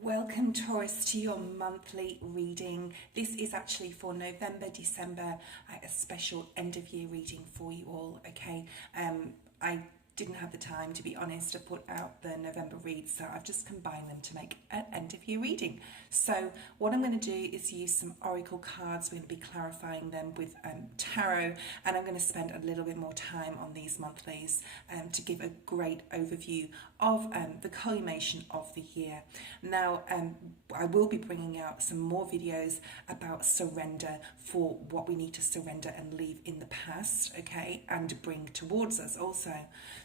Welcome, Taurus, to your monthly reading. This is actually for November, December, a special end of year reading for you all, okay? I didn't have the time, to be honest, to put out the November reads, so I've just combined them to make an end of year reading. So what I'm going to do is use some oracle cards. We're going to be clarifying them with tarot, and I'm going to spend a little bit more time on these monthlies to give a great overview of the culmination of the year. Now, I will be bringing out some more videos about surrender, for what we need to surrender and leave in the past, okay, and bring towards us also.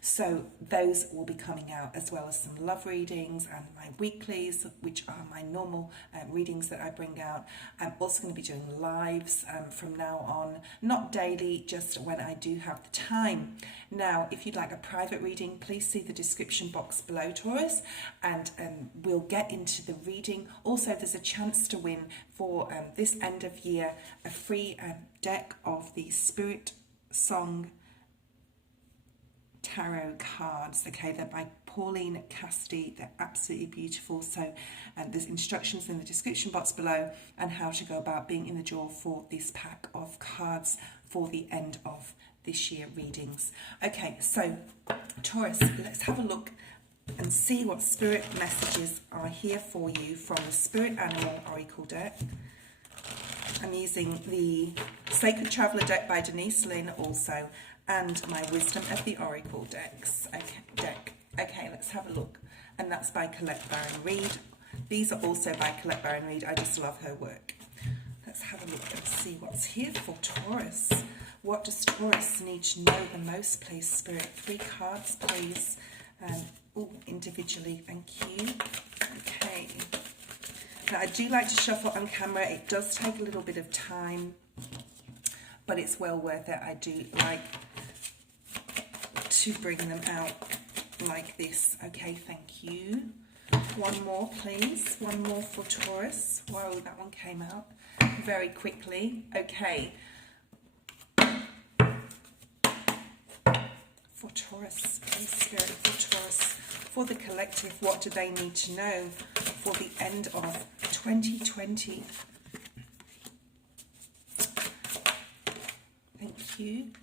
So those will be coming out, as well as some love readings and my weeklies, which are my normal readings that I bring out. I'm also going to be doing lives from now on, not daily, just when I do have the time. Now, if you'd like a private reading, please see the description box below, Taurus, and we'll get into the reading. Also, there's a chance to win for this end of year a free deck of the SpiritSong Tarot cards. Okay, they're by Pauline Casti. They're absolutely beautiful. So there's instructions in the description box below and how to go about being in the draw for this pack of cards for the end of this year readings. Okay, so Taurus, let's have a look and see what spirit messages are here for you from the Spirit Animal Oracle deck. I'm using the Sacred Traveller deck by Denise Lynn also, and my Wisdom of the Oracle decks. Okay, let's have a look. And that's by Colette Baron Reid. These are also by Colette Baron Reid. I just love her work. Let's have a look and see what's here for Taurus. What does Taurus need to know the most, please, Spirit? 3 cards, please. Individually, thank you. Okay. Now, I do like to shuffle on camera. It does take a little bit of time, but it's well worth it. I do like to bring them out like this. Okay, thank you. One more, please. One more for Taurus. Whoa, that one came out very quickly. Okay. For Taurus, please, Spirit, for Taurus, for the collective, what do they need to know for the end of 2020? Thank you.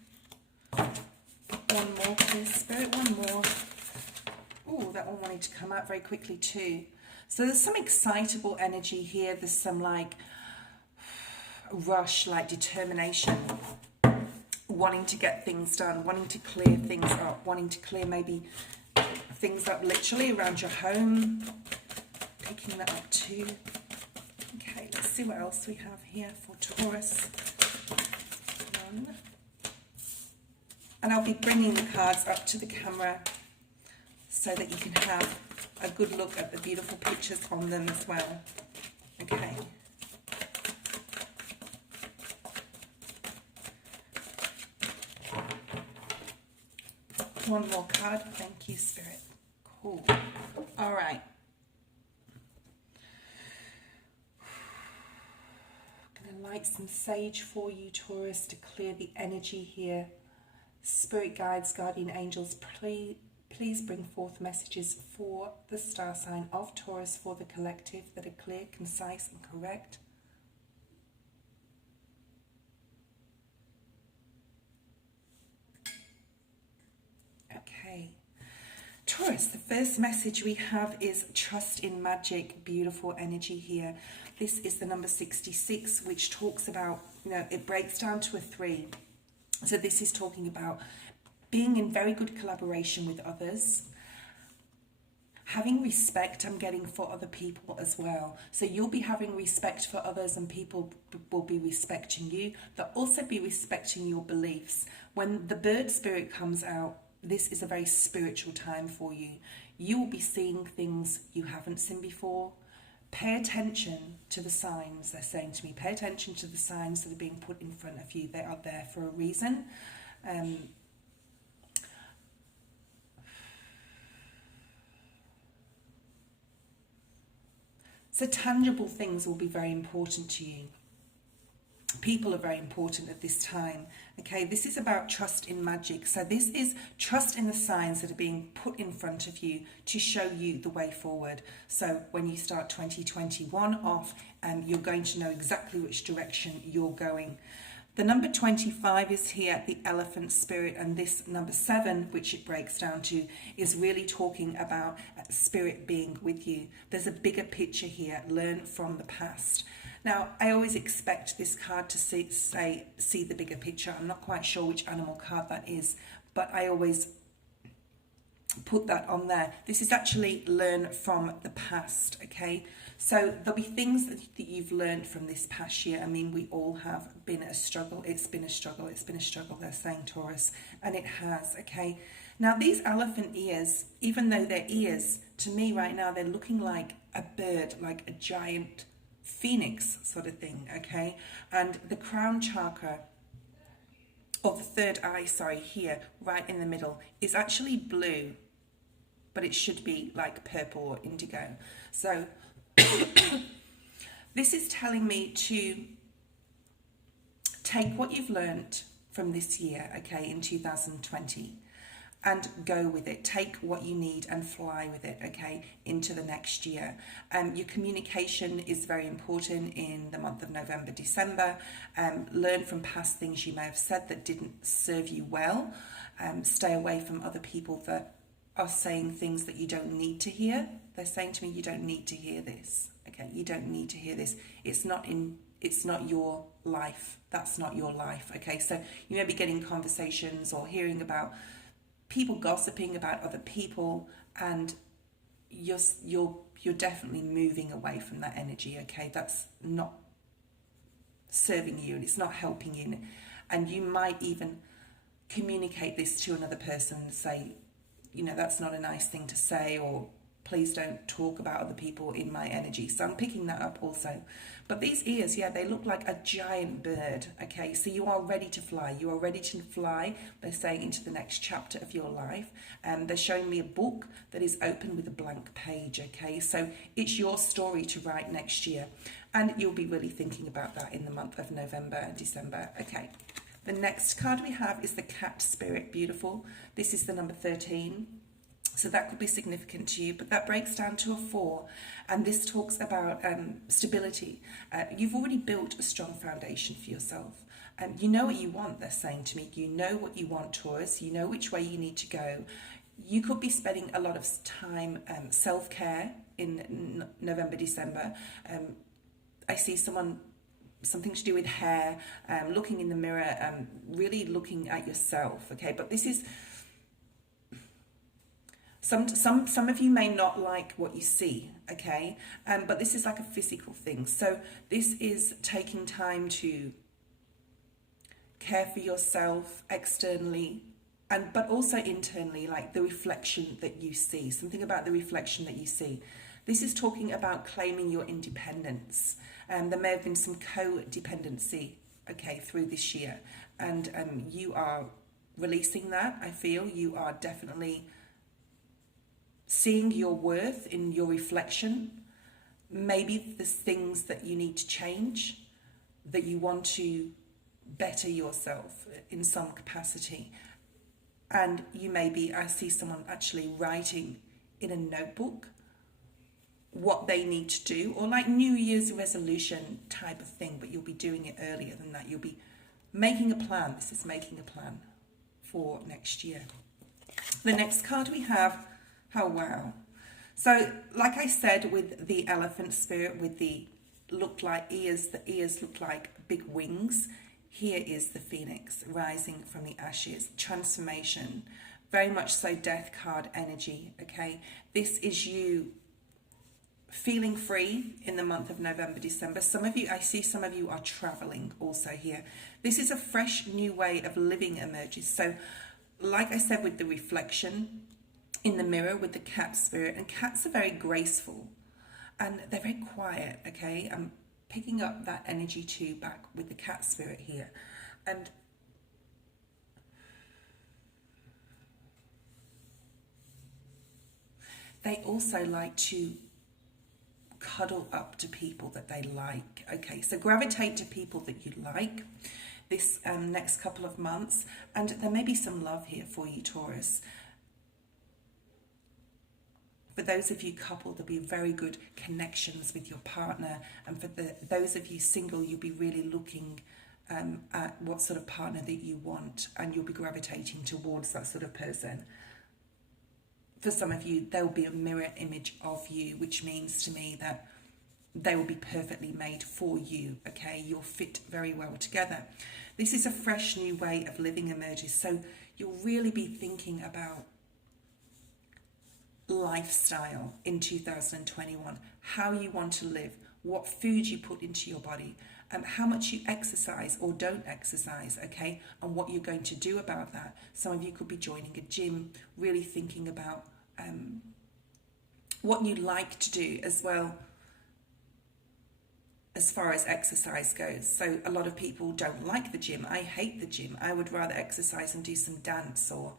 One more, please, Spirit, one more. Oh, that one wanted to come out very quickly too. So there's some excitable energy here. There's some like rush, like determination, wanting to get things done, wanting to clear things up, wanting to clear maybe things up literally around your home. Picking that up too. Okay, let's see what else we have here for Taurus. One. And I'll be bringing the cards up to the camera so that you can have a good look at the beautiful pictures on them as well. Okay. One more card. Thank you, Spirit. Cool. All right. I'm going to light some sage for you, Taurus, to clear the energy here. Spirit guides, guardian angels, please bring forth messages for the star sign of Taurus, for the collective, that are clear, concise, and correct. Okay. Taurus, the first message we have is trust in magic. Beautiful energy here. This is the number 66, which talks about, it breaks down to a 3. So this is talking about being in very good collaboration with others, having respect, I'm getting, for other people as well. So you'll be having respect for others, and people will be respecting you. They'll also be respecting your beliefs. When the bird spirit comes out, this is a very spiritual time for you. You will be seeing things you haven't seen before. Pay attention to the signs, they're saying to me. Pay attention to the signs that are being put in front of you. They are there for a reason. So tangible things will be very important to you. People are very important at this time. Okay, this is about trust in magic. So this is trust in the signs that are being put in front of you to show you the way forward. So when you start 2021 off, you're going to know exactly which direction you're going. The number 25 is here, the elephant spirit, and this number 7, which it breaks down to, is really talking about spirit being with you. There's a bigger picture here, learn from the past. Now, I always expect this card to see the bigger picture. I'm not quite sure which animal card that is, but I always put that on there. This is actually learn from the past, okay? So there'll be things that you've learned from this past year. I mean, we all have been a struggle. It's been a struggle. It's been a struggle, they're saying, Taurus, and it has, okay? Now, these elephant ears, even though they're ears, to me right now, they're looking like a bird, like a giant phoenix sort of thing, okay? And the crown chakra, or the third eye, sorry, here, right in the middle, is actually blue, but it should be like purple or indigo. So this is telling me to take what you've learned from this year, okay, in 2020, and go with it. Take what you need and fly with it, okay, into the next year. Your communication is very important in the month of November, December. Learn from past things you may have said that didn't serve you well. Stay away from other people that are saying things that you don't need to hear. They're saying to me, you don't need to hear this, okay? You don't need to hear this. It's not your life. That's not your life, okay? So you may be getting conversations or hearing about people gossiping about other people, and you're definitely moving away from that energy, okay? That's not serving you, and it's not helping you. And you might even communicate this to another person and say, you know, that's not a nice thing to say, or please don't talk about other people in my energy. So I'm picking that up also. But these ears, yeah, they look like a giant bird, okay? So you are ready to fly. You are ready to fly, they're saying, into the next chapter of your life. And they're showing me a book that is open with a blank page, okay? So it's your story to write next year. And you'll be really thinking about that in the month of November and December, okay? The next card we have is the cat spirit, beautiful. This is the number 13. So that could be significant to you, but that breaks down to a 4. And this talks about stability. You've already built a strong foundation for yourself. You know what you want, they're saying to me. You know what you want, Taurus. You know which way you need to go. You could be spending a lot of time self-care in November, December. I see something to do with hair, looking in the mirror, really looking at yourself, okay? But this is, some of you may not like what you see, okay? But this is like a physical thing. So this is taking time to care for yourself externally, but also internally, like the reflection that you see, something about the reflection that you see. This is talking about claiming your independence. There may have been some codependency, okay, through this year. And you are releasing that, I feel. You are definitely seeing your worth in your reflection. Maybe there's things that you need to change, that you want to better yourself in some capacity. And you may be, I see someone actually writing in a notebook what they need to do, or like New Year's resolution type of thing, but you'll be doing it earlier than that. You'll be making a plan. This is making a plan for next year. The next card we have, oh wow. So like I said, with the elephant spirit, with the look like ears, the ears look like big wings. Here is the phoenix rising from the ashes, transformation, very much so death card energy, okay? This is you feeling free in the month of November, December. Some of you, I see some of you are traveling also here. This is a fresh new way of living emerges. So like I said, with the reflection in the mirror with the cat spirit, and cats are very graceful and they're very quiet, okay? I'm picking up that energy too back with the cat spirit here. And they also like to cuddle up to people that they like. Okay, so gravitate to people that you like this next couple of months, and there may be some love here for you, Taurus. For those of you coupled, there'll be very good connections with your partner, and for those of you single, you'll be really looking at what sort of partner that you want, and you'll be gravitating towards that sort of person. For some of you, there will be a mirror image of you, which means to me that they will be perfectly made for you, okay? You'll fit very well together. This is a fresh new way of living emerges, so you'll really be thinking about lifestyle in 2021, how you want to live, what food you put into your body, how much you exercise or don't exercise, okay, and what you're going to do about that. Some of you could be joining a gym, really thinking about what you like to do as well as far as exercise goes. So a lot of people don't like the gym. I hate the gym. I would rather exercise and do some dance or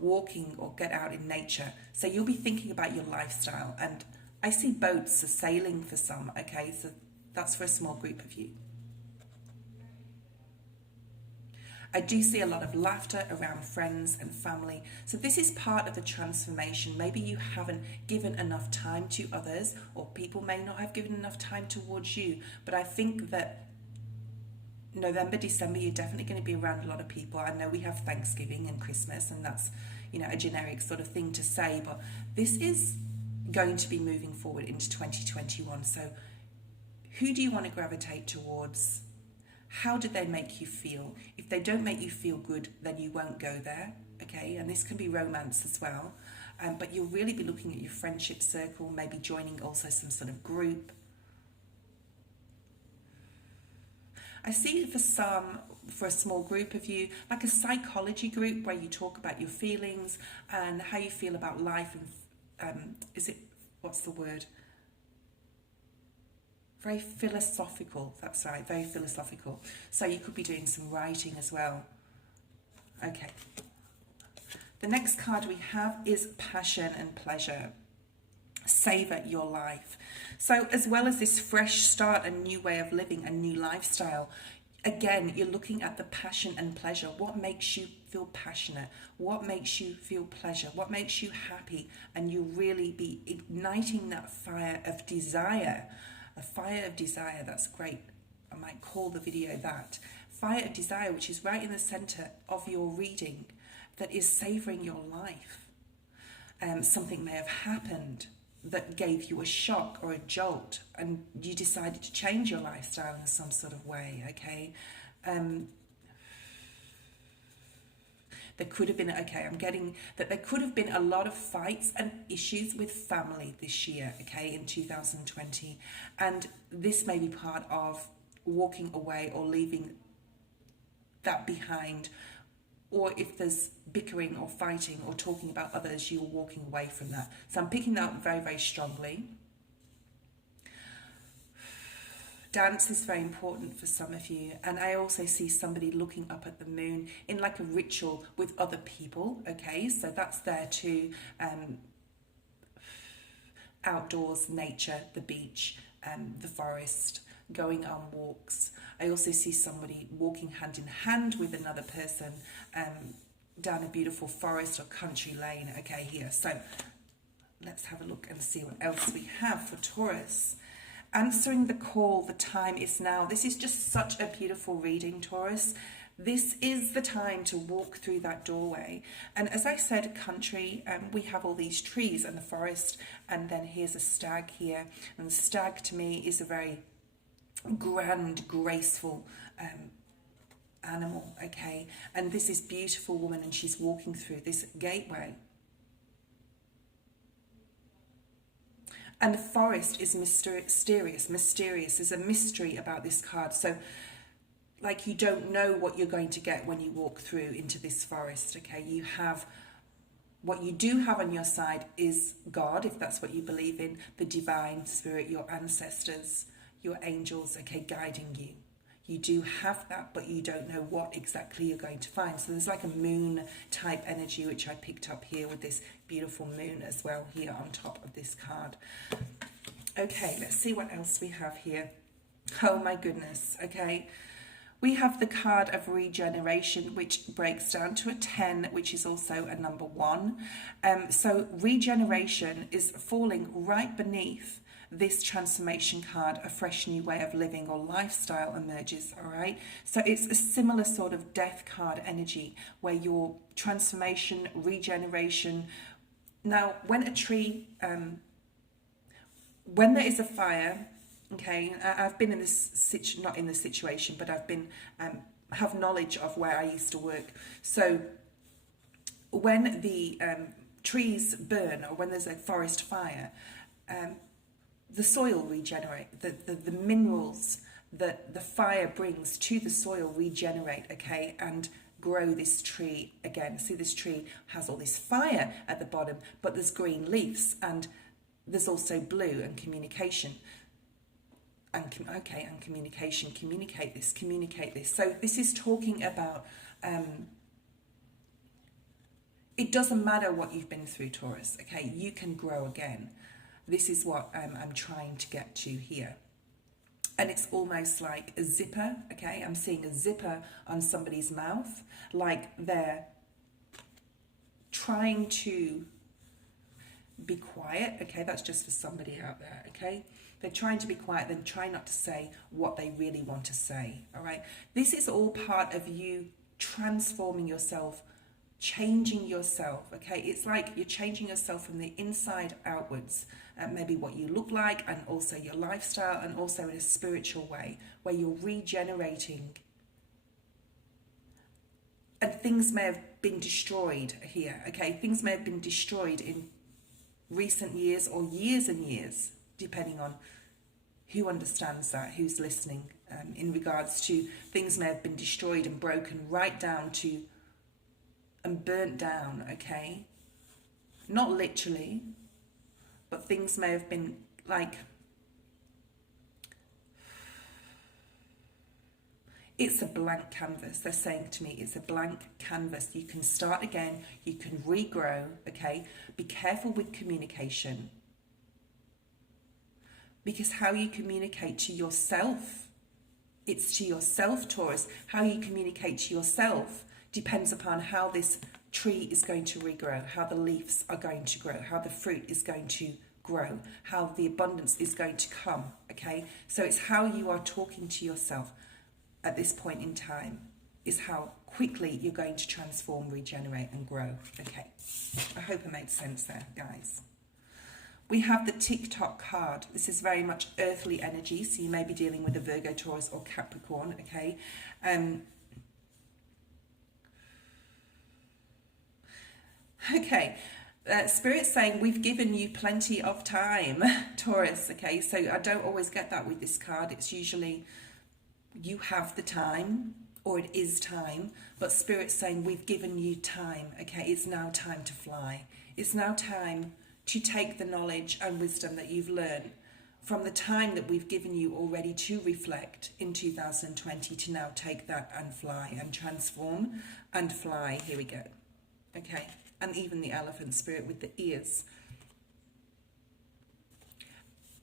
walking or get out in nature. So you'll be thinking about your lifestyle, and I see boats are sailing for some, okay, so that's for a small group of you. I do see a lot of laughter around friends and family. So this is part of the transformation. Maybe you haven't given enough time to others, or people may not have given enough time towards you. But I think that November, December, you're definitely going to be around a lot of people. I know we have Thanksgiving and Christmas, and that's, you know, a generic sort of thing to say, but this is going to be moving forward into 2021. So who do you want to gravitate towards? How do they make you feel? If they don't make you feel good, then you won't go there, okay? And this can be romance as well. But you'll really be looking at your friendship circle, maybe joining also some sort of group. I see for a small group of you, like a psychology group where you talk about your feelings and how you feel about life. And what's the word? Very philosophical, that's right, very philosophical. So you could be doing some writing as well. Okay. The next card we have is passion and pleasure. Savor your life. So as well as this fresh start, a new way of living, a new lifestyle, again, you're looking at the passion and pleasure. What makes you feel passionate? What makes you feel pleasure? What makes you happy? And you'll really be igniting that fire of desire. A fire of desire, that's great. I might call the video that. Fire of desire, which is right in the center of your reading, that is savoring your life. Something may have happened that gave you a shock or a jolt, and you decided to change your lifestyle in some sort of way, okay? There could have been, I'm getting that there could have been a lot of fights and issues with family this year, okay, in 2020. And this may be part of walking away or leaving that behind. Or if there's bickering or fighting or talking about others, you're walking away from that. So I'm picking that up very, very strongly. Dance is very important for some of you, and I also see somebody looking up at the moon in like a ritual with other people, okay, so that's there too. Outdoors, nature, the beach, the forest, going on walks. I also see somebody walking hand in hand with another person down a beautiful forest or country lane, okay, here. So let's have a look and see what else we have for Taurus. Answering the call, the time is now. This is just such a beautiful reading, Taurus. This is the time to walk through that doorway. And as I said, country, we have all these trees and the forest, and then here's a stag here. And the stag to me is a very grand, graceful animal, okay? And this is beautiful woman, and she's walking through this gateway. And the forest is mysterious. There's a mystery about this card. So, like, you don't know what you're going to get when you walk through into this forest, okay? You have, what you do have on your side is God, if that's what you believe in, the divine spirit, your ancestors, your angels, okay, guiding you. You do have that, but you don't know what exactly you're going to find. So there's like a moon type energy, which I picked up here with this beautiful moon as well here on top of this card. Okay, let's see what else we have here. Oh my goodness, okay. We have the card of regeneration, which breaks down to a 10, which is also a number 1. So regeneration is falling right beneath this transformation card. A fresh new way of living or lifestyle emerges, all right? So it's a similar sort of death card energy where your transformation, regeneration. Now, when a tree, when there is a fire, okay, I've been in this not in this situation, but I've been have knowledge of where I used to work. So when the trees burn, or when there's a forest fire, the soil regenerate. The minerals that the fire brings to the soil regenerate, okay, and grow this tree again. See, this tree has all this fire at the bottom, but there's green leaves, and there's also blue and communication. And communication, communicate this. So this is talking about, it doesn't matter what you've been through, Taurus, okay? You can grow again. This is what I'm trying to get to here. And it's almost like a zipper, okay? I'm seeing a zipper on somebody's mouth, like they're trying to be quiet, okay? That's just for somebody out there, okay? They're trying to be quiet, then try not to say what they really want to say, all right? This is all part of you transforming yourself, changing yourself, okay? It's like you're changing yourself from the inside outwards, maybe what you look like, and also your lifestyle, and also in a spiritual way, where you're regenerating. And things may have been destroyed here, okay? Things may have been destroyed in recent years or years and years, depending on who understands that, who's listening, in regards to things may have been destroyed and broken right down to and burnt down, okay? Not literally, but things may have been like, it's a blank canvas. They're saying to me, it's a blank canvas. You can start again, you can regrow, okay? Be careful with communication. Because how you communicate to yourself, it's to yourself, Taurus. How you communicate to yourself depends upon how this tree is going to regrow, how the leaves are going to grow, how the fruit is going to grow, how the abundance is going to come, okay? So it's how you are talking to yourself at this point in time is how quickly you're going to transform, regenerate and grow, okay? I hope it made sense there, guys. We have the TikTok card. This is very much earthly energy, so you may be dealing with a Virgo, Taurus or Capricorn, okay? Spirit's saying we've given you plenty of time, Taurus, okay? So I don't always get that with this card. It's usually you have the time, or it is time, but Spirit's saying we've given you time, okay? It's now time to fly. It's now time to take the knowledge and wisdom that you've learned from the time that we've given you already to reflect in 2020, to now take that and fly and transform and fly. Here we go. Okay. And even the elephant spirit with the ears.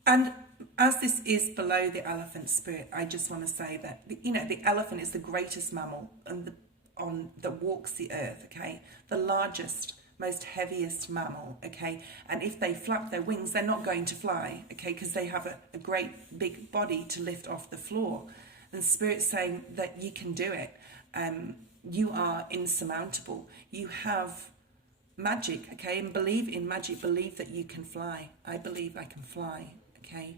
And as this is below the elephant spirit, I just want to say that, you know, the elephant is the greatest mammal that walks the earth, okay? The largest, most heaviest mammal, okay? And if they flap their wings, they're not going to fly, okay? Because they have a great big body to lift off the floor. And Spirit's saying that you can do it. You are insurmountable. You have magic, okay? And believe in magic. Believe that you can fly. I believe I can fly, okay?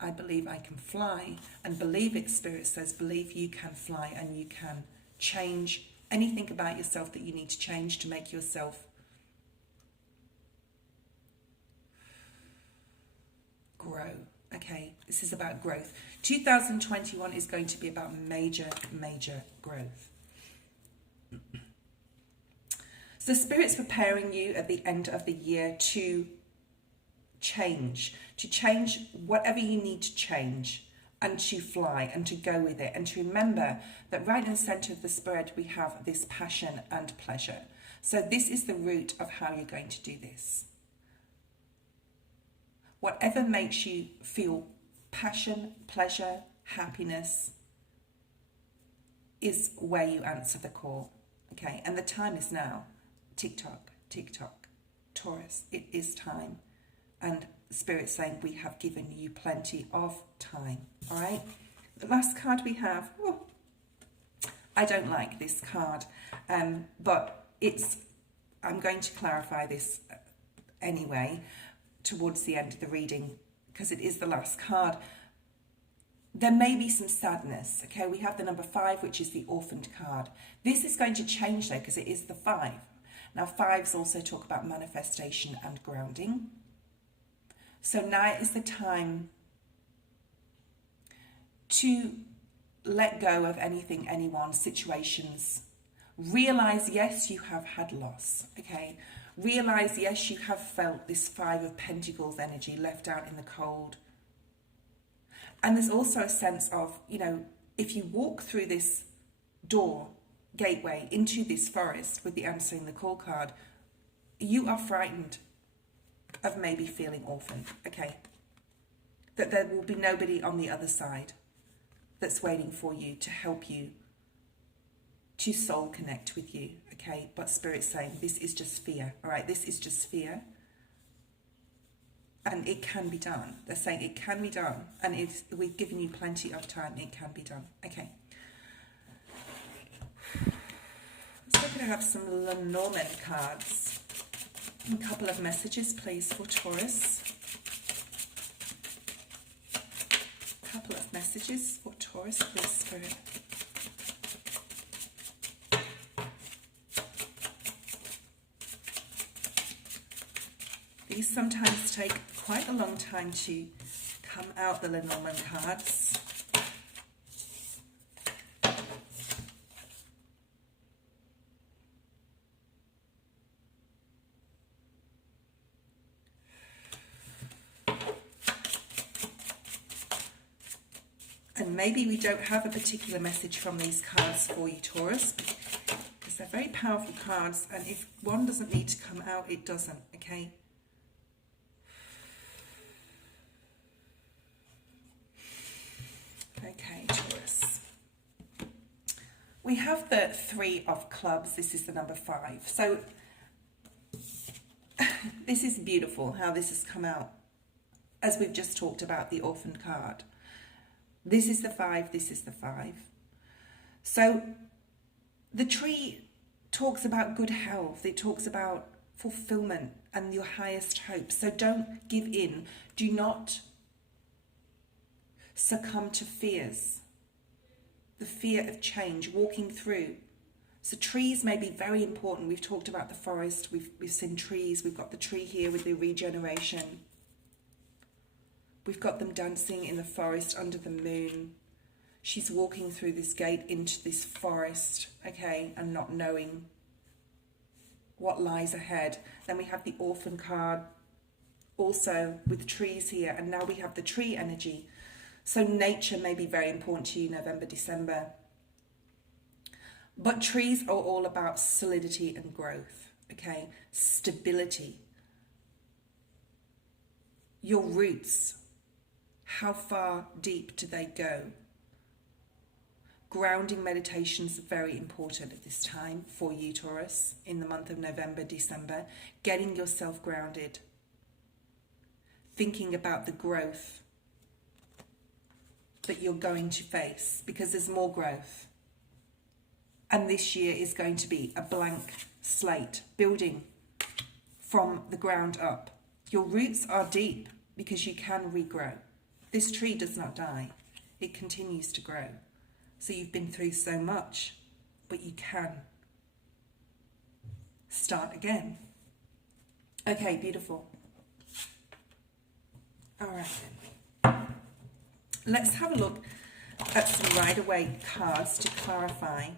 I believe I can fly. And believe it, Spirit says, believe you can fly and you can change anything about yourself that you need to change to make yourself grow, okay? This is about growth. 2021 is going to be about major growth. So Spirit's preparing you at the end of the year to change whatever you need to change, and to fly and to go with it, and to remember that right in the center of the spread we have this passion and pleasure. So this is the root of how you're going to do this. Whatever makes you feel passion, pleasure, happiness is where you answer the call. Okay, and the time is now. Tick tock, tick tock. Taurus, it is time. And Spirit's saying we have given you plenty of time. All right, the last card we have, I don't like this card, but I'm going to clarify this anyway towards the end of the reading because it is the last card. There may be some sadness. Okay, we have the number 5, which is the orphaned card. This is going to change though because it is the 5. Now 5s also talk about manifestation and grounding. So now is the time to let go of anything, anyone, situations. Realize, yes, you have had loss, okay? Realize, yes, you have felt this 5 of Pentacles energy left out in the cold. And there's also a sense of, you know, if you walk through this door, gateway, into this forest with the answering the call card, you are frightened of maybe feeling orphaned, okay? That there will be nobody on the other side that's waiting for you to help you to soul connect with you, okay? But Spirit's saying this is just fear, all right? This is just fear. And it can be done. They're saying it can be done. And if we've given you plenty of time, it can be done. Okay. So we're going to have some Lenormand cards. A couple of messages, please, for Taurus. A couple of messages for Taurus, please, Spirit. These sometimes take quite a long time to come out, the Lenormand cards. And maybe we don't have a particular message from these cards for you, Taurus, because they're very powerful cards, and if one doesn't need to come out, it doesn't, okay? Okay, Taurus. We have the 3 of clubs. This is the number 5. So this is beautiful how this has come out, as we've just talked about the orphaned card. This is the 5, this is the 5. So the tree talks about good health. It talks about fulfillment and your highest hopes. So don't give in. Do not succumb to fears. The fear of change, walking through. So trees may be very important. We've talked about the forest. We've seen trees. We've got the tree here with the regeneration. We've got them dancing in the forest under the moon. She's walking through this gate into this forest, okay, and not knowing what lies ahead. Then we have the orphan card also with trees here, and now we have the tree energy. So nature may be very important to you, November, December. But trees are all about solidity and growth, okay? Stability. Your roots. How far deep do they go? Grounding meditations are very important at this time for you, Taurus, in the month of November, December. Getting yourself grounded. Thinking about the growth that you're going to face, because there's more growth. And this year is going to be a blank slate, building from the ground up. Your roots are deep because you can regrow. This tree does not die. It continues to grow. So you've been through so much, but you can start again. Okay, beautiful. All right. Let's have a look at some Rider-Waite cards to clarify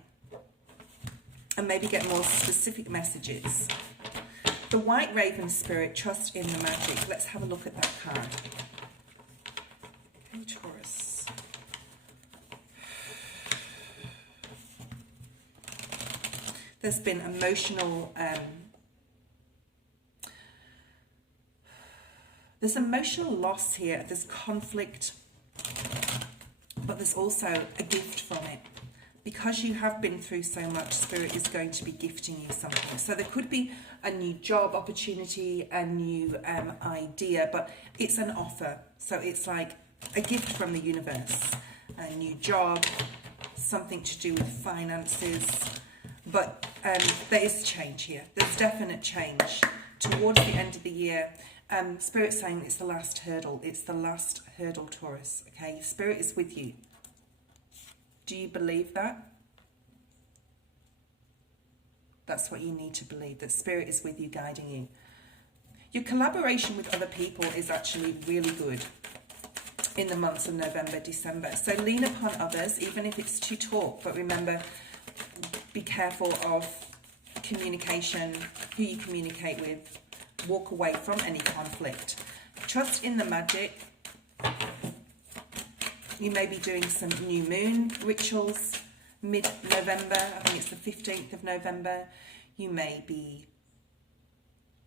and maybe get more specific messages. The White Raven Spirit, trust in the magic. Let's have a look at that card. Okay, Taurus. There's been emotional There's emotional loss here, there's conflict, but there's also a gift from it. Because you have been through so much, Spirit is going to be gifting you something. So there could be a new job opportunity, a new idea, but it's an offer. So it's like a gift from the universe, a new job, something to do with finances. But there is change here. There's definite change. Towards the end of the year, Spirit's saying it's the last hurdle. It's the last hurdle, Taurus. Okay, Spirit is with you. Do you believe that? That's what you need to believe, that Spirit is with you, guiding you. Your collaboration with other people is actually really good in the months of November, December. So lean upon others, even if it's to talk. But remember, be careful of communication, who you communicate with. Walk away from any conflict. Trust in the magic. You may be doing some new moon rituals mid-November. I think it's the 15th of November. You may be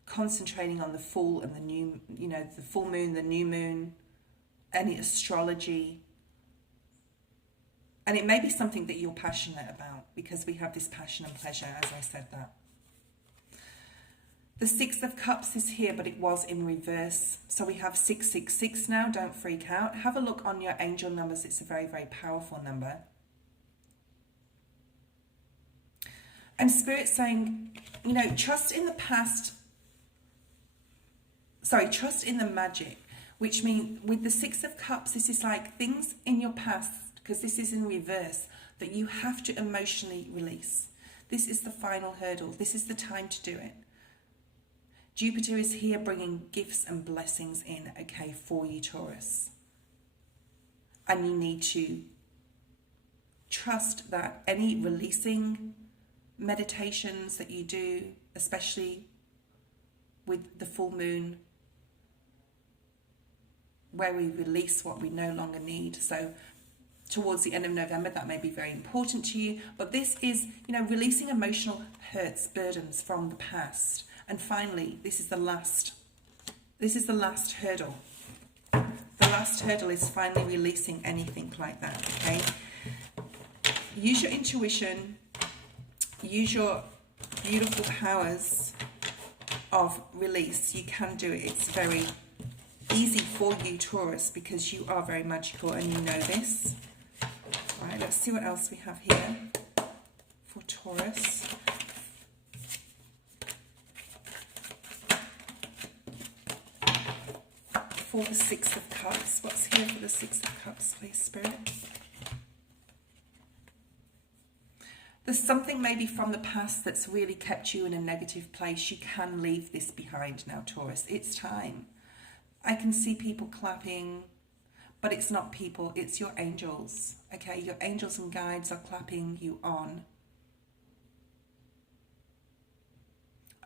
concentrating on the full and the new, the full moon, the new moon, any astrology. And it may be something that you're passionate about, because we have this passion and pleasure, as I said that. The Six of Cups is here, but it was in reverse. So we have 666 now. Don't freak out. Have a look on your angel numbers. It's a very, very powerful number. And Spirit's saying, trust in the past. Sorry, trust in the magic, which means with the Six of Cups, this is like things in your past, because this is in reverse, that you have to emotionally release. This is the final hurdle. This is the time to do it. Jupiter is here bringing gifts and blessings in, okay, for you, Taurus. And you need to trust that any releasing meditations that you do, especially with the full moon, where we release what we no longer need. So towards the end of November, that may be very important to you. But this is, releasing emotional hurts, burdens from the past. And finally, this is the last hurdle. The last hurdle is finally releasing anything like that, okay? Use your intuition, use your beautiful powers of release. You can do it. It's very easy for you, Taurus, because you are very magical and you know this. All right, let's see what else we have here for Taurus. For the Six of Cups. What's here for the Six of Cups, please, Spirit? There's something maybe from the past that's really kept you in a negative place. You can leave this behind now, Taurus. It's time. I can see people clapping, but it's not people, it's your angels. Okay, your angels and guides are clapping you on.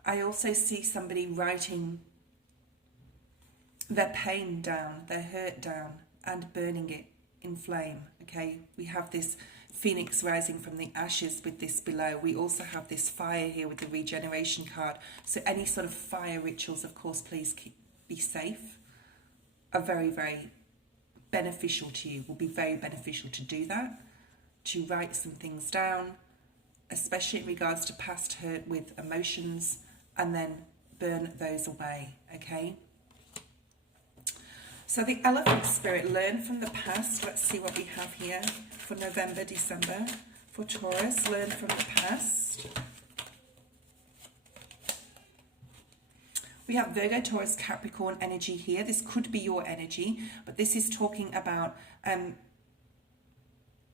I also see somebody writing their pain down, their hurt down, and burning it in flame. Okay, we have this phoenix rising from the ashes with this below. We also have this fire here with the regeneration card. So any sort of fire rituals, of course, please be safe, are very, very beneficial to you. Will be very beneficial to do that, to write some things down, especially in regards to past hurt with emotions, and then burn those away, okay? So the Elephant Spirit, learn from the past. Let's see what we have here for November, December. For Taurus, learn from the past. We have Virgo, Taurus, Capricorn energy here. This could be your energy, but this is talking about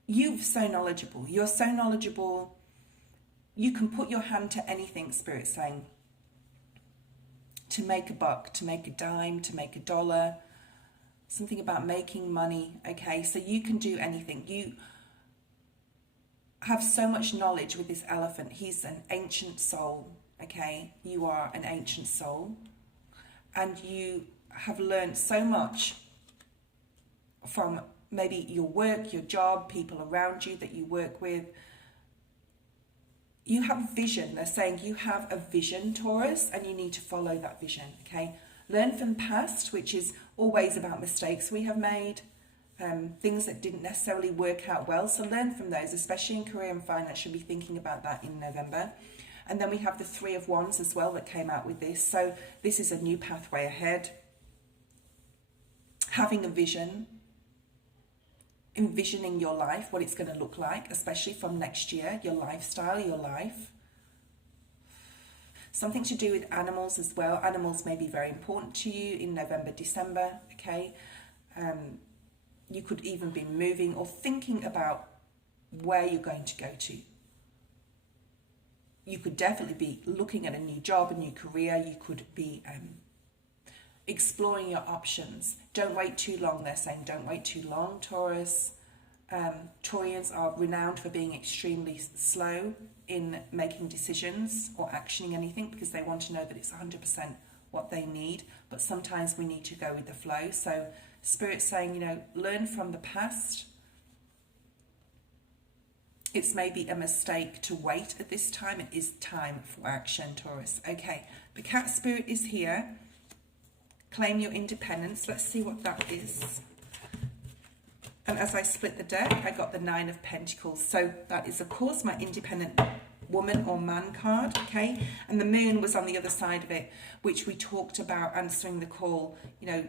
you're so knowledgeable. You're so knowledgeable. You can put your hand to anything, Spirit's saying. To make a buck, to make a dime, to make a dollar. Something about making money, okay? So you can do anything. You have so much knowledge with this elephant. He's an ancient soul, okay? You are an ancient soul. And you have learned so much from maybe your work, your job, people around you that you work with. You have vision. They're saying you have a vision, Taurus, and you need to follow that vision, okay? Learn from the past, which is always about mistakes we have made, things that didn't necessarily work out well. So learn from those, especially in career and finance. Should be thinking about that in November. And then we have the Three of Wands as well that came out with this. So this is a new pathway ahead. Having a vision, envisioning your life, what it's going to look like, especially from next year, your lifestyle, your life. Something to do with animals as well. Animals may be very important to you in November, December, okay? You could even be moving or thinking about where you're going to go to. You could definitely be looking at a new job, a new career. You could be exploring your options. Don't wait too long, they're saying. Don't wait too long, Taurus. Taurians are renowned for being extremely slow in making decisions or actioning anything because they want to know that it's 100% what they need. But sometimes we need to go with the flow. So Spirit's saying, you know, learn from the past. It's maybe a mistake to wait at this time. It is time for action, Taurus. Okay, the cat spirit is here. Claim your independence. Let's see what that is. And as I split the deck, I got the Nine of Pentacles. So that is, of course, my independent woman or man card, okay? And the moon was on the other side of it, which we talked about answering the call. You know,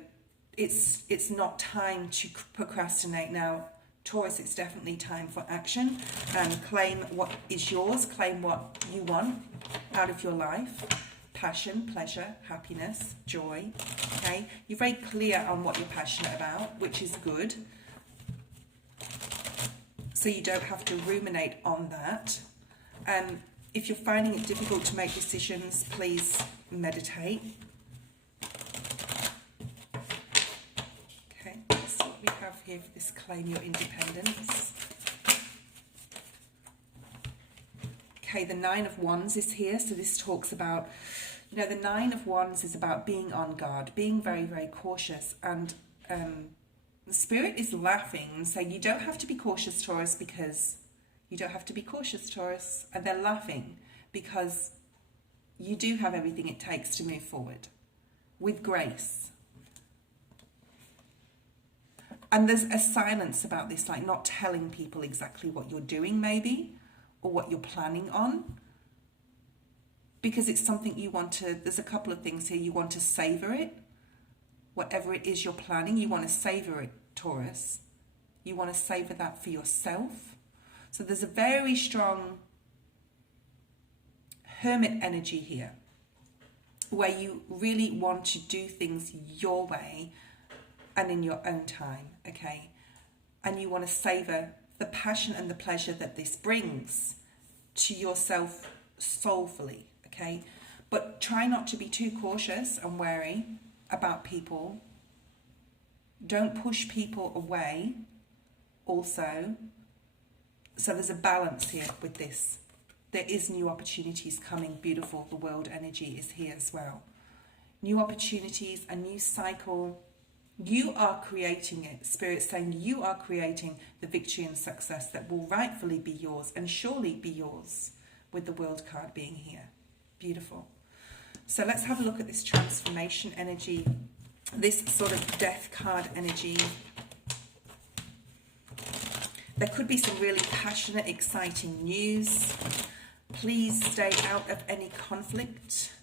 it's not time to procrastinate now. Taurus, it's definitely time for action, and claim what is yours, claim what you want out of your life. Passion, pleasure, happiness, joy, okay? You're very clear on what you're passionate about, which is good. So you don't have to ruminate on that. If you're finding it difficult to make decisions, please meditate. Okay, let's see what we have here for this claim your independence. Okay, the Nine of Wands is here. So this talks about, you know, the Nine of Wands is about being on guard, being very, very cautious. And the Spirit is laughing and saying, you don't have to be cautious, Taurus, because you don't have to be cautious, Taurus. And they're laughing because you do have everything it takes to move forward with grace. And there's a silence about this, like not telling people exactly what you're doing maybe, or what you're planning on, because it's something you want to, there's a couple of things here. You want to savor it. Whatever it is you're planning, you want to savor it, Taurus. You want to savor that for yourself. So there's a very strong hermit energy here, where you really want to do things your way and in your own time, okay? And you want to savor the passion and the pleasure that this brings to yourself soulfully, okay? But try not to be too cautious and wary about people. Don't push people away also. So there's a balance here with this. There is new opportunities coming. Beautiful. The world energy is here as well. New opportunities, a new cycle. You are creating it. Spirit's saying you are creating the victory and success that will rightfully be yours and surely be yours, with the World card being here. Beautiful. So let's have a look at this transformation energy, this sort of death card energy. There could be some really passionate, exciting news. Please stay out of any conflict.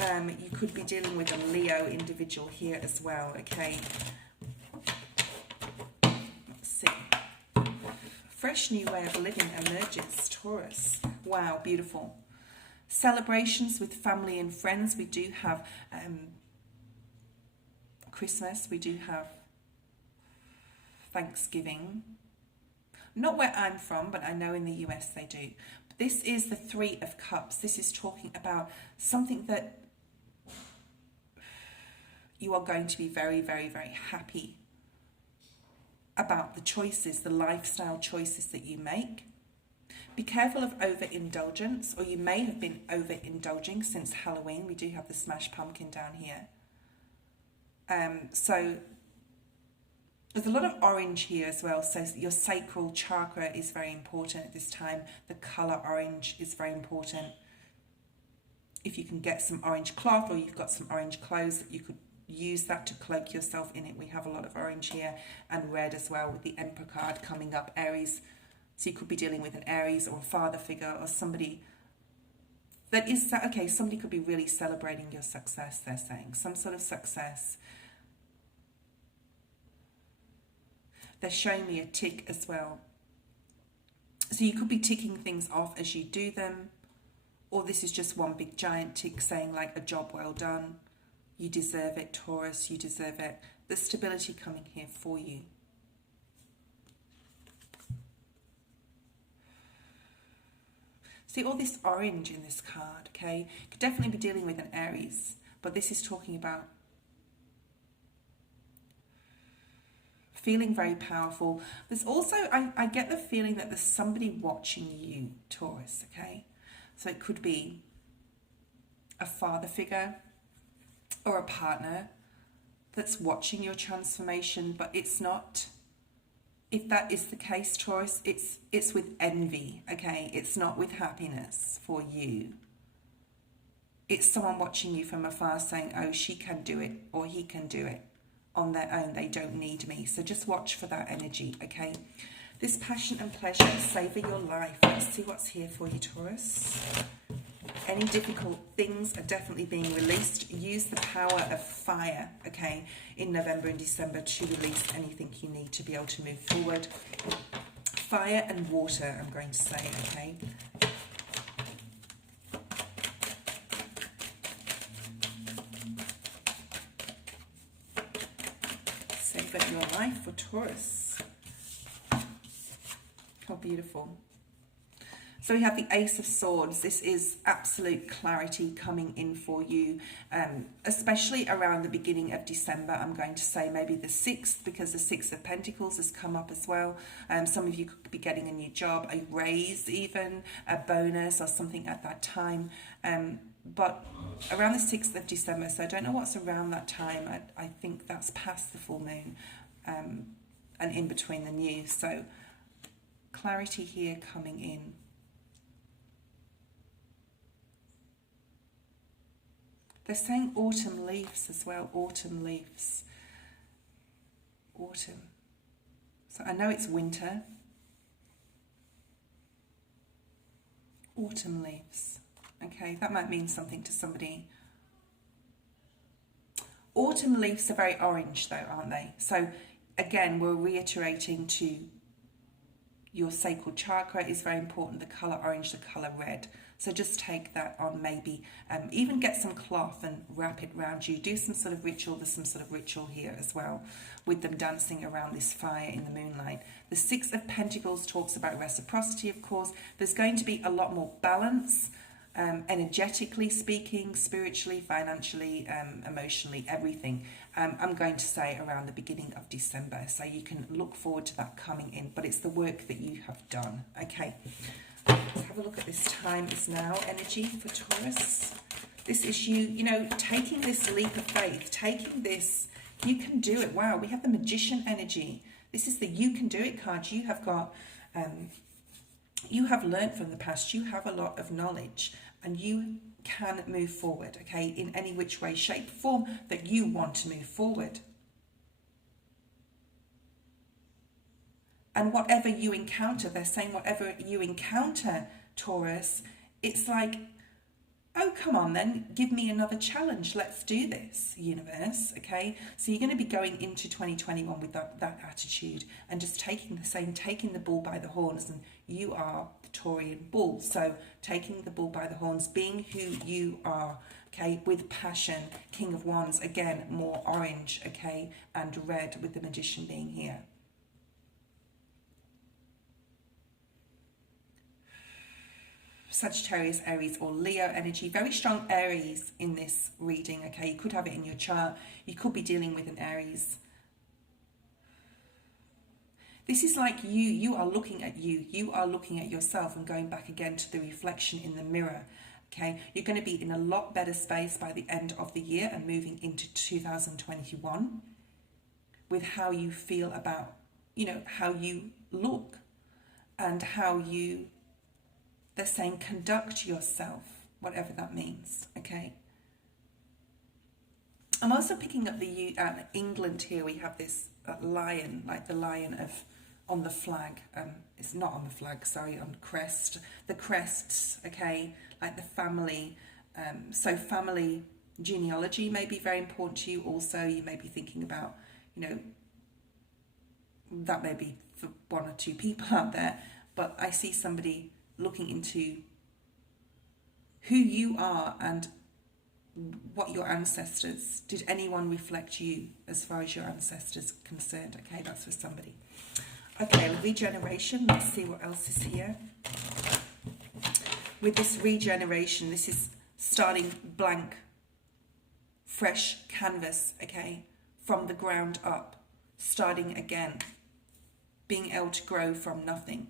You could be dealing with a Leo individual here as well, okay? Let's see. Fresh new way of living emerges, Taurus. Wow, beautiful. Celebrations with family and friends. We do have Christmas. We do have Thanksgiving. Not where I'm from, but I know in the US they do. But this is the Three of Cups. This is talking about something that you are going to be very, very, very happy about, the choices, the lifestyle choices that you make. Be careful of overindulgence, or you may have been overindulging since Halloween. We do have the smashed pumpkin down here. So there's a lot of orange here as well. So your sacral chakra is very important at this time. The colour orange is very important. if you can get some orange cloth, or you've got some orange clothes, you could use that to cloak yourself in it. We have a lot of orange here, and red as well, with the Emperor card coming up, Aries. So you could be dealing with an Aries or a father figure, or somebody that is, okay, somebody could be really celebrating your success, they're saying. Some sort of success. They're showing me a tick as well. So you could be ticking things off as you do them, or this is just one big giant tick saying like a job well done. You deserve it, Taurus, you deserve it. There's stability coming here for you. See all this orange in this card, okay? Could definitely be dealing with an Aries, but this is talking about feeling very powerful. There's also, I get the feeling that there's somebody watching you, Taurus, okay? So it could be a father figure or a partner that's watching your transformation, but it's not, if that is the case, Taurus, it's with envy, okay? It's not with happiness for you. It's someone watching you from afar saying, oh, she can do it, or he can do it on their own. They don't need me. So just watch for that energy, okay? This passion and pleasure, savor your life. Let's see what's here for you, Taurus. Any difficult things are definitely being released. Use the power of fire, okay, in November and December to release anything you need to be able to move forward. Fire and water, I'm going to say, okay. Savor your life for Taurus. How beautiful. So we have the Ace of Swords. This is absolute clarity coming in for you, especially around the beginning of December. I'm going to say maybe the 6th, because the 6 of Pentacles has come up as well. Some of you could be getting a new job, a raise even, a bonus or something at that time. But around the 6th of December, so I don't know what's around that time. I think that's past the full moon and in between the new. So clarity here coming in. They're saying autumn leaves as well, autumn leaves. Autumn. So I know it's winter. Autumn leaves. Okay, that might mean something to somebody. Autumn leaves are very orange though, aren't they? So again, we're reiterating to your sacral chakra is very important, the colour orange, the colour red. So just take that on, maybe even get some cloth and wrap it around you. Do some sort of ritual. There's some sort of ritual here as well, with them dancing around this fire in the moonlight. The 6 of Pentacles talks about reciprocity, of course. There's going to be a lot more balance, energetically speaking, spiritually, financially, emotionally, everything. I'm going to say around the beginning of December. So you can look forward to that coming in, but it's the work that you have done. Okay. Let's have a look at this time is now energy for Taurus. This is you know, taking this leap of faith, taking this, you can do it. Wow, we have the Magician energy. This is the you can do it card. You have got, you have learned from the past. You have a lot of knowledge and you can move forward, okay, in any which way, shape, form that you want to move forward. And whatever you encounter, they're saying whatever you encounter, Taurus, it's like, oh, come on then, give me another challenge. Let's do this, universe, okay? So you're going to be going into 2021 with that attitude and just taking the bull by the horns, and you are the Taurian bull. So taking the bull by the horns, being who you are, okay, with passion. King of Wands, again, more orange, okay, and red with the Magician being here. Sagittarius, Aries or Leo energy. Very strong Aries in this reading, okay? You could have it in your chart. You could be dealing with an Aries. This is like you are looking at you. You are looking at yourself and going back again to the reflection in the mirror, okay? You're going to be in a lot better space by the end of the year and moving into 2021 with how you feel about, you know, how you look and how you, they're saying, conduct yourself, whatever that means, okay? I'm also picking up the England here. We have this lion, like the lion on the flag. It's not on the flag, sorry, on crest. The crests, okay, like the family. So family genealogy may be very important to you. Also, you may be thinking about, you know, that may be for one or two people out there, but I see somebody looking into who you are and what your ancestors, did anyone reflect you as far as your ancestors are concerned? Okay, that's for somebody. Okay, regeneration, let's see what else is here. With this regeneration, this is starting blank, fresh canvas, okay, from the ground up, starting again, being able to grow from nothing.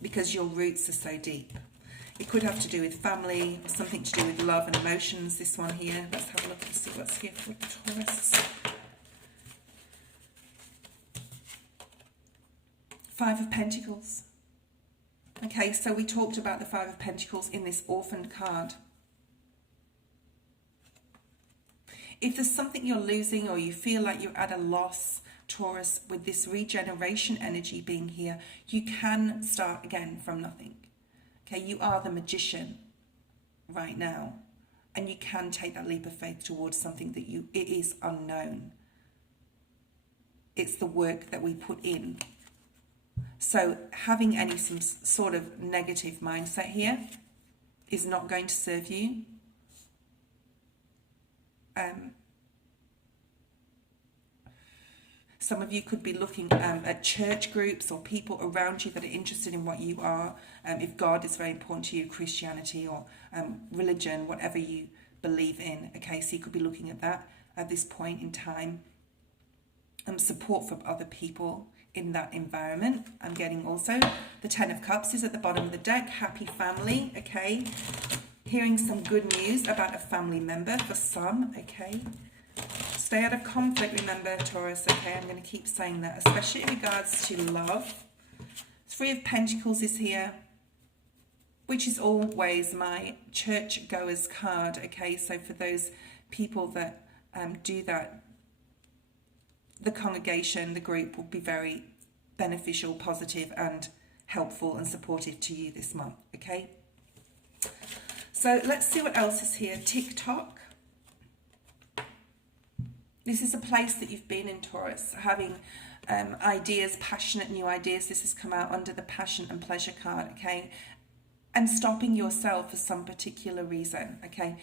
Because your roots are so deep. It could have to do with family, something to do with love and emotions, this one here. Let's have a look and see what's here for Taurus. Five of Pentacles. Okay, so we talked about the Five of Pentacles in this orphaned card. If there's something you're losing or you feel like you're at a loss, Taurus, with this regeneration energy being here, you can start again from nothing. Okay, you are the magician right now, and you can take that leap of faith towards something that it is unknown. It's the work that we put in. So having some sort of negative mindset here is not going to serve you. Some of you could be looking at church groups or people around you that are interested in what you are. If God is very important to you, Christianity or religion, whatever you believe in. Okay, so you could be looking at that at this point in time. Support from other people in that environment. I'm getting also the Ten of Cups is at the bottom of the deck. Happy family, okay. Hearing some good news about a family member for some, okay. Stay out of conflict, remember, Taurus, okay? I'm going to keep saying that, especially in regards to love. Three of Pentacles is here, which is always my church-goers card, okay? So for those people that do that, the congregation, the group will be very beneficial, positive, and helpful and supportive to you this month, okay? So let's see what else is here. TikTok. This is a place that you've been in, Taurus, having ideas, passionate new ideas. This has come out under the passion and pleasure card, okay? And stopping yourself for some particular reason, okay?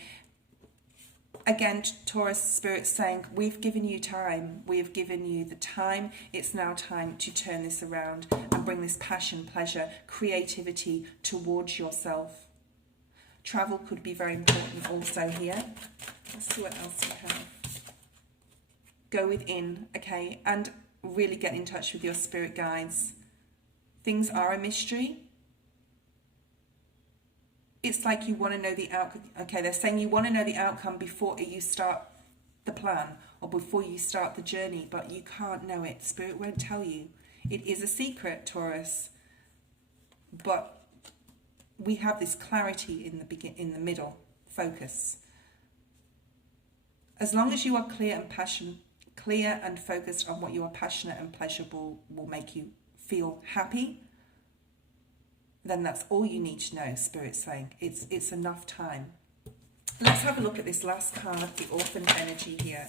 Again, Taurus Spirit's saying, we've given you time. We have given you the time. It's now time to turn this around and bring this passion, pleasure, creativity towards yourself. Travel could be very important also here. Let's see what else we have. Go within, okay, and really get in touch with your spirit guides. Things are a mystery. It's like you want to know the outcome. Okay, they're saying you want to know the outcome before you start the plan or before you start the journey, but you can't know it. Spirit won't tell you. It is a secret, Taurus. But we have this clarity in the middle, focus. As long as you are clear and focused on what you are passionate and pleasurable will make you feel happy, then that's all you need to know, Spirit's saying. It's enough time. Let's have a look at this last card, the orphaned energy here.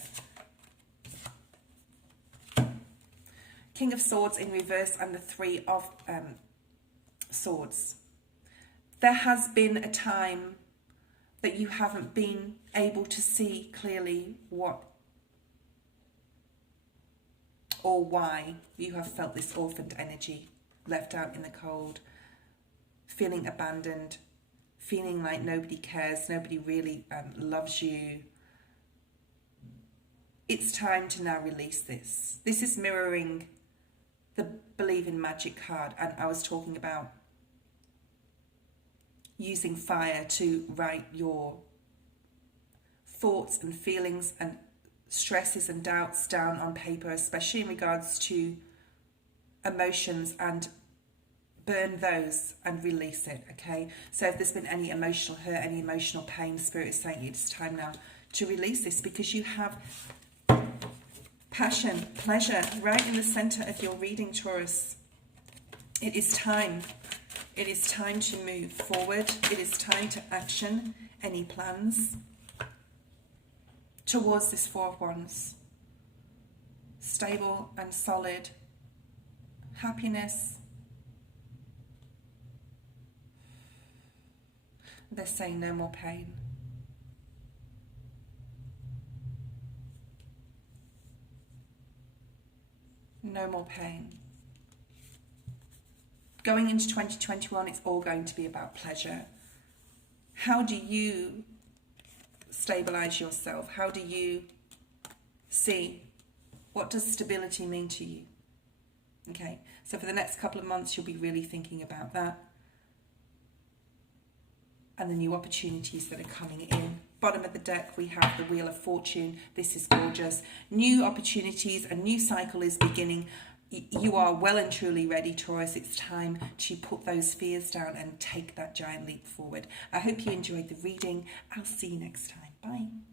King of Swords in reverse and the Three of Swords. There has been a time that you haven't been able to see clearly what or why you have felt this orphaned energy, left out in the cold, feeling abandoned, feeling like nobody cares, nobody really loves you. It's time to now release this. This is mirroring the Believe in Magic card, and I was talking about using fire to write your thoughts and feelings and stresses and doubts down on paper, especially in regards to emotions and burn those and release it, okay? So if there's been any emotional hurt, any emotional pain, Spirit is saying it's time now to release this, because you have passion, pleasure right in the center of your reading, Taurus. It is time. It is time to move forward. It is time to action any plans towards this Four of Wands. Stable and solid happiness. They're saying no more pain. No more pain. Going into 2021, it's all going to be about pleasure. How do you stabilize yourself? How do you see? What does stability mean to you? Okay, so for the next couple of months, you'll be really thinking about that. And the new opportunities that are coming in. Bottom of the deck, we have the Wheel of Fortune. This is gorgeous. New opportunities, a new cycle is beginning. You are well and truly ready, Taurus. It's time to put those fears down and take that giant leap forward. I hope you enjoyed the reading. I'll see you next time. Bye.